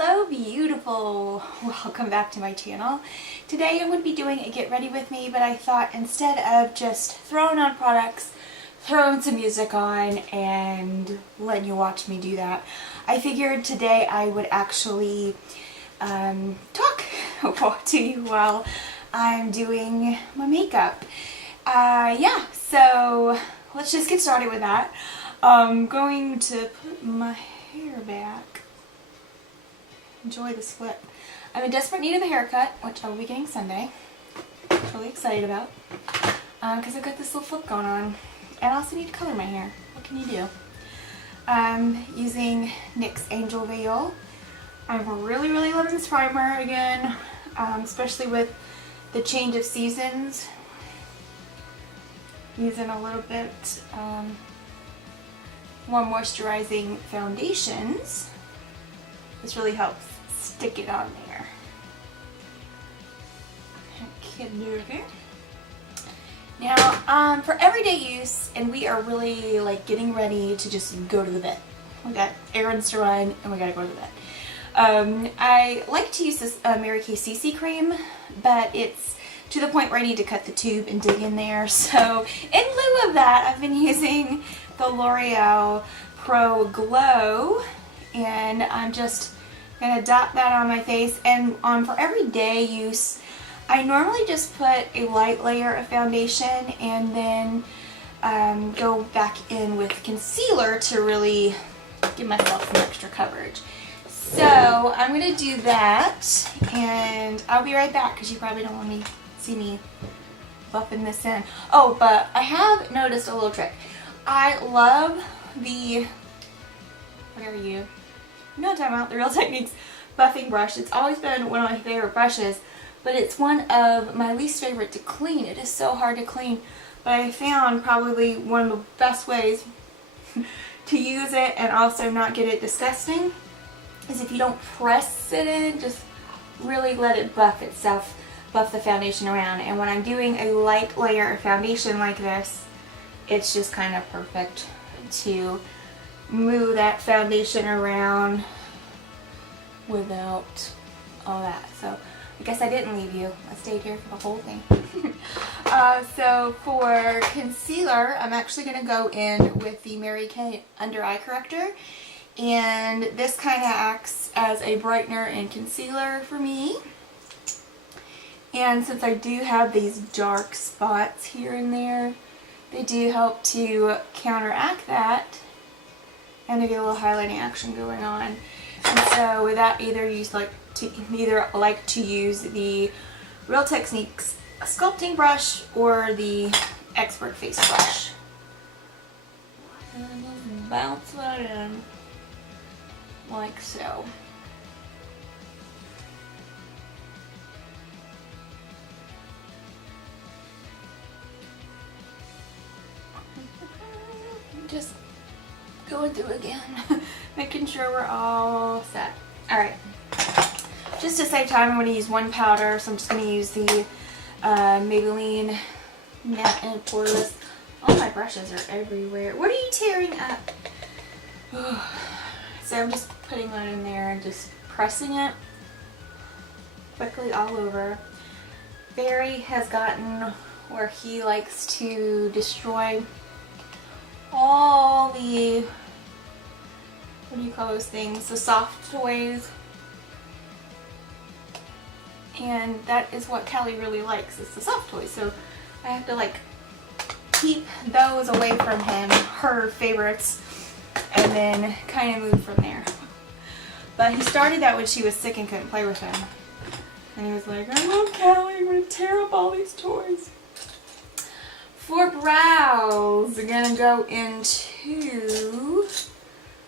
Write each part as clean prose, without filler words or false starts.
Hello beautiful! Welcome back to my channel. Today I'm going to be doing a get ready with me, but I thought instead of just throwing on products, throwing some music on and letting you watch me do that, I figured today I would actually talk to you while I'm doing my makeup. Yeah, so let's just get started with that. I'm going to put my hair back. Enjoy this flip. I'm in desperate need of a haircut, which I will be getting Sunday. Really excited about. Because I've got this little flip going on. And I also need to color my hair. What can you do? I'm using NYX Angel Veil. I'm really loving this primer again. Especially with the change of seasons. Using a little bit more moisturizing foundations. This really helps stick it on there. Okay. Now, for everyday use, and we are really like getting ready to just go to the vet. We got errands to run, and we gotta go to the vet. I like to use this Mary Kay CC cream, but it's to the point where I need to cut the tube and dig in there. So, in lieu of that, I've been using the L'Oreal Pro Glow. And I'm just going to dot that on my face. And for everyday use, I normally just put a light layer of foundation and then go back in with concealer to really give myself some extra coverage. So I'm going to do that, and I'll be right back because you probably don't want to see me buffing this in. Oh, but I have noticed a little trick. I love the, whatever you know what I'm talking about, the Real Techniques buffing brush. It's always been one of my favorite brushes, but it's one of my least favorite to clean. It is so hard to clean, but I found probably one of the best ways to use it and also not get it disgusting is if you don't press it in, just really let it buff itself, buff the foundation around. And when I'm doing a light layer of foundation like this, it's just kind of perfect to move that foundation around without all that. So I guess I didn't leave you. I stayed here for the whole thing. So for concealer, I'm actually going to go in with the Mary Kay Under Eye Corrector. And this kind of acts as a brightener and concealer for me. And since I do have these dark spots here and there, they do help to counteract that and to get a little highlighting action going on. And so with that, either like to use the Real Techniques sculpting brush or the Expert Face brush. And just bounce that in like so. Just going through again, making sure we're all set. Alright, just to save time, I'm going to use one powder, so I'm just going to use the Maybelline Matte and Poreless. All my brushes are everywhere. What are you tearing up? So I'm just putting that in there and just pressing it quickly all over. Barry has gotten where he likes to destroy all the, what do you call those things, the soft toys, and that is what Kelly really likes, is the soft toys. So I have to like keep those away from him, her favorites, and then kind of move from there. But he started that when she was sick and couldn't play with him, and he was like, I love Kelly, I'm going to tear up all these toys. For brows, we're going to go into,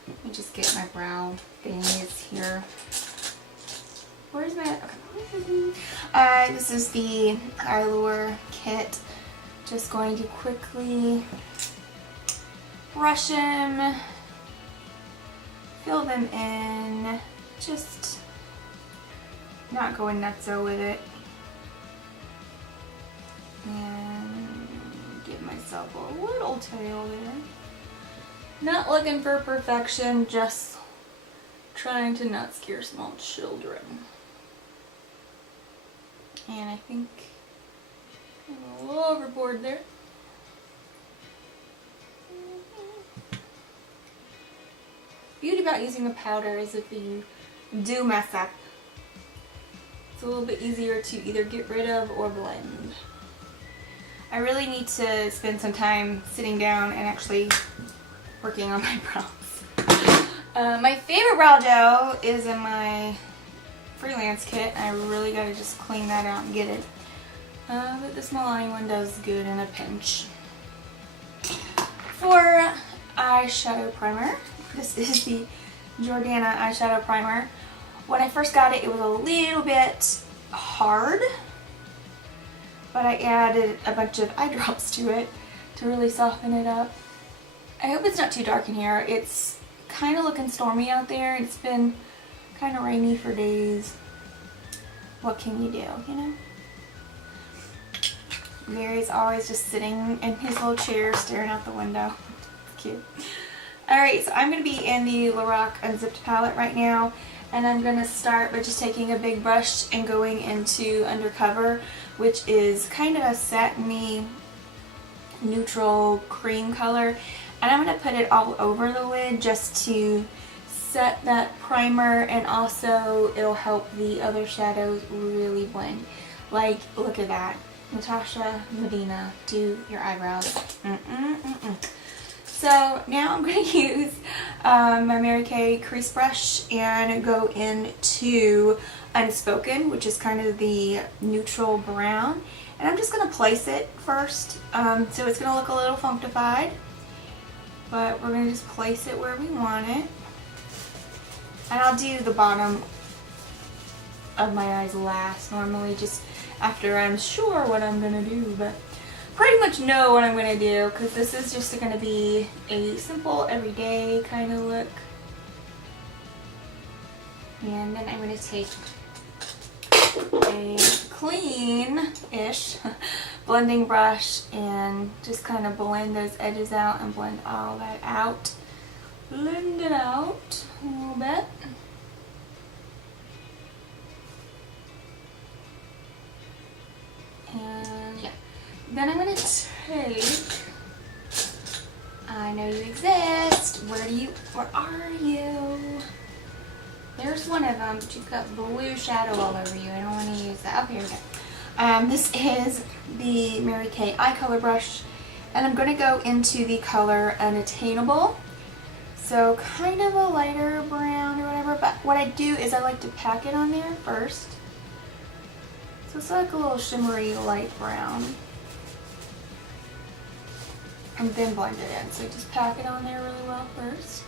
let me just get my brow thingies here. Where's my, okay. This is the Eyelure kit. Just going to quickly brush them, fill them in, just not going nutso with it. And give myself a little tail there. Not looking for perfection, just trying to not scare small children. And I think I'm a little overboard there. Beauty about using a powder is if you do mess up, it's a little bit easier to either get rid of or blend. I really need to spend some time sitting down and actually working on my brows. My favorite brow gel is in my freelance kit. I really gotta just clean that out and get it. But the small line one does good in a pinch. For eyeshadow primer, this is the Jordana eyeshadow primer. When I first got it, it was a little bit hard, but I added a bunch of eye drops to it to really soften it up. I hope it's not too dark in here. It's kind of looking stormy out there. It's been kind of rainy for days. What can you do, you know? Mary's always just sitting in his little chair staring out the window. It's cute. Alright, so I'm going to be in the Lorac Unzipped palette right now, and I'm going to start by just taking a big brush and going into Undercover, which is kind of a satiny neutral cream color, and I'm going to put it all over the lid just to set that primer, and also it'll help the other shadows really blend. Like, look at that. Natasha, Medina, do your eyebrows. So now I'm going to use my Mary Kay crease brush and go into Unspoken, which is kind of the neutral brown. And I'm just going to place it first. So it's going to look a little funkified, but we're going to just place it where we want it. And I'll do the bottom of my eyes last, normally, just after I'm sure what I'm going to do. But pretty much know what I'm going to do, because this is just going to be a simple everyday kind of look. And then I'm going to take a clean-ish blending brush and just kind of blend those edges out and blend all that out. Blend it out a little bit. And yeah. Then I'm going to take, I know you exist, where are you? There's one of them, but you've got blue shadow all over you. I don't want to use that. Oh, here we go. This is the Mary Kay eye color brush, and I'm going to go into the color Unattainable. So kind of a lighter brown or whatever, but what I do is I like to pack it on there first. So it's like a little shimmery light brown. And then blend it in. So just pack it on there really well first.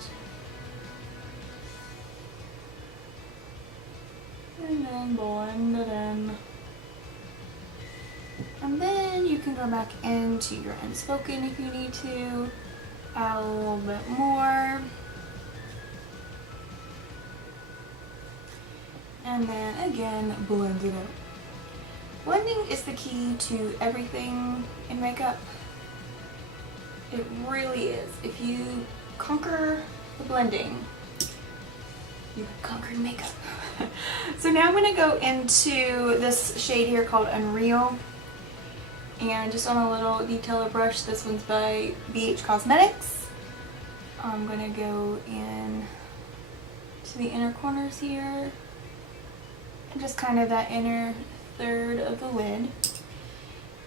And then blend it in. And then you can go back into your Unspoken if you need to. Add a little bit more. And then again, blend it out. Blending is the key to everything in makeup. It really is. If you conquer the blending, you have conquered makeup. So now I'm going to go into this shade here called Unreal. And just on a little detailer brush, this one's by BH Cosmetics. I'm going to go in to the inner corners here. And just kind of that inner third of the lid.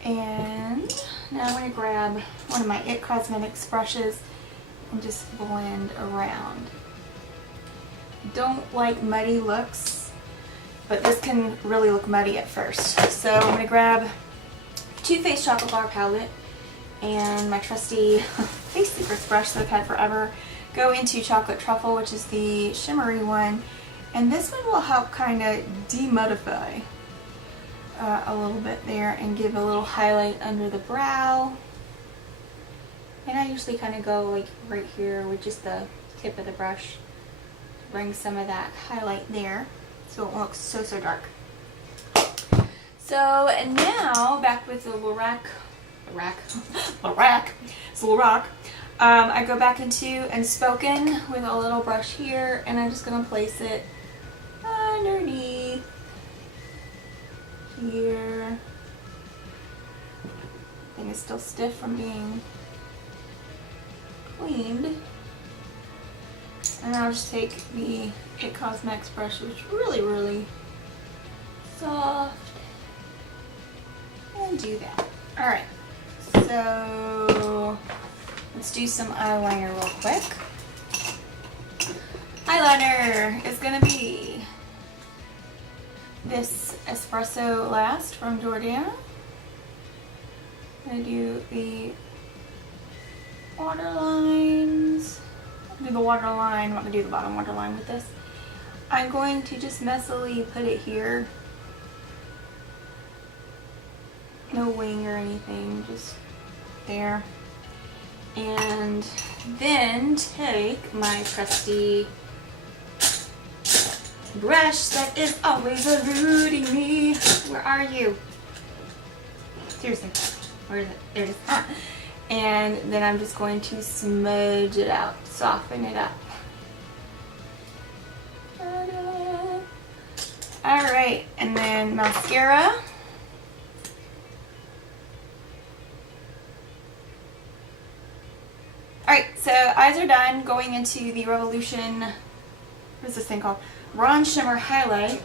And now I'm going to grab one of my IT Cosmetics brushes and just blend around. Don't like muddy looks, but this can really look muddy at first. So I'm going to grab Too Faced Chocolate Bar palette and my trusty Face Secrets brush that I've had forever. Go into Chocolate Truffle, which is the shimmery one, and this one will help kind of demudify a little bit there and give a little highlight under the brow. And I usually kind of go like right here with just the tip of the brush to bring some of that highlight there so it won't look so dark. So now back with the Lorac, it's Lorac. I go back into Unspoken with a little brush here, and I'm just going to place it underneath here. Thing is still stiff from being cleaned. And I'll just take the It Cosmetics brush, which is really, really soft, and do that. Alright, so let's do some eyeliner real quick. Eyeliner is going to be this Espresso Last from Jordana. I'm going to do the waterlines. I'm going to do the waterline. I'm not going to do the bottom waterline with this. I'm going to just messily put it here. No wing or anything, just there. And then take my trusty brush that is always eluding me. Where are you? Seriously, where is it? There it is. Ah. And then I'm just going to smudge it out, soften it up. Alright, and then mascara. Alright, so eyes are done. Going into the Revolution, what is this thing called? Bronze Shimmer Highlight.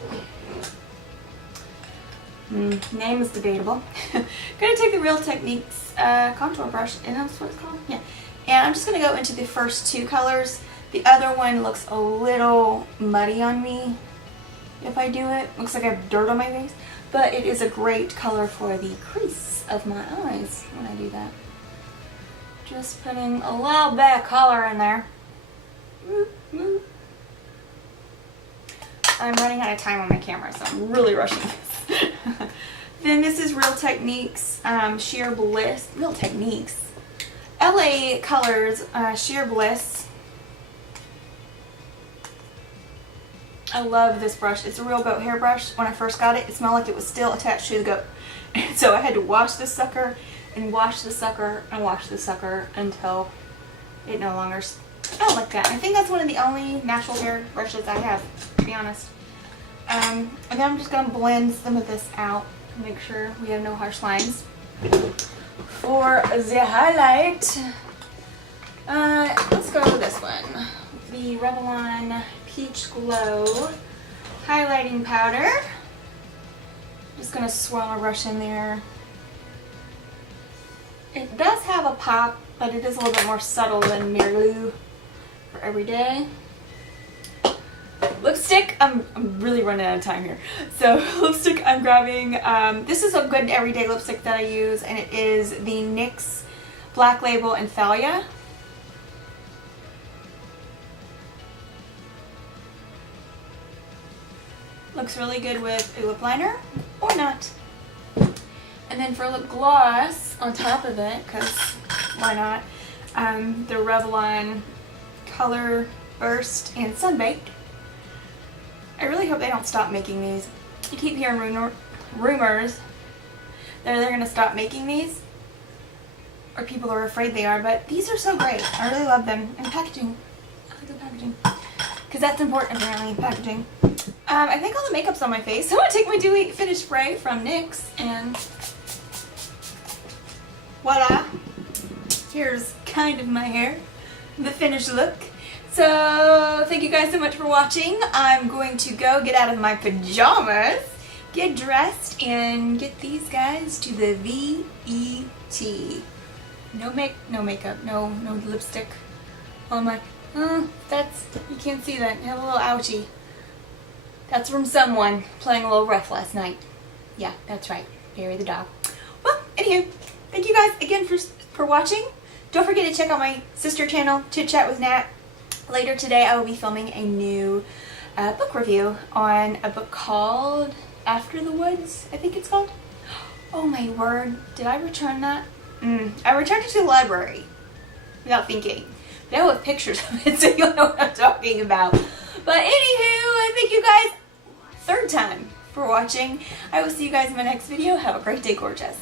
Name is debatable. Gonna take the Real Techniques contour brush, and that's what it's called? Yeah. And I'm just gonna go into the first two colors. The other one looks a little muddy on me if I do it. Looks like I have dirt on my face. But it is a great color for the crease of my eyes when I do that. Just putting a little bit of color in there. I'm running out of time on my camera, so I'm really rushing this. Then this is Real Techniques Sheer Bliss. Real Techniques. LA Colors Sheer Bliss. I love this brush. It's a real goat hair brush. When I first got it, it smelled like it was still attached to the goat. And so I had to wash this sucker and wash the sucker and wash the sucker until it no longer smelled like that. I think that's one of the only natural hair brushes I have, to be honest. And then I'm just going to blend some of this out to make sure we have no harsh lines. For the highlight, let's go with this one. The Revlon Peach Glow highlighting powder. Just going to swirl my brush in there. It does have a pop, but it is a little bit more subtle than Merlot for everyday. Lipstick, I'm really running out of time here. So lipstick, I'm grabbing, this is a good everyday lipstick that I use, and it is the NYX Black Label in Thalia. Looks really good with a lip liner, or not. And then for lip gloss on top of it, because why not, the Revlon Color Burst and Sunbaked. I really hope they don't stop making these. You keep hearing rumors that they're going to stop making these, or people are afraid they are, but these are so great. I really love them. And packaging. I like the packaging. Because that's important apparently, packaging. I think all the makeup's on my face. So I'm going to take my Dewy Finish Spray from NYX and voila. Here's kind of my hair. The finished look. So thank you guys so much for watching. I'm going to go get out of my pajamas, get dressed, and get these guys to the VET. No makeup, no lipstick on my, that's, you can't see that, I have a little ouchie. That's from someone playing a little rough last night. Yeah, that's right, Barry the dog. Well, anywho, thank you guys again for watching. Don't forget to check out my sister channel, Chit Chat with Nat. Later today I will be filming a new book review on a book called After the Woods, I think it's called. Oh my word, did I return that? I returned it to the library without thinking. But I have pictures of it so you'll know what I'm talking about. But anywho, thank you guys third time for watching. I will see you guys in my next video. Have a great day, gorgeous.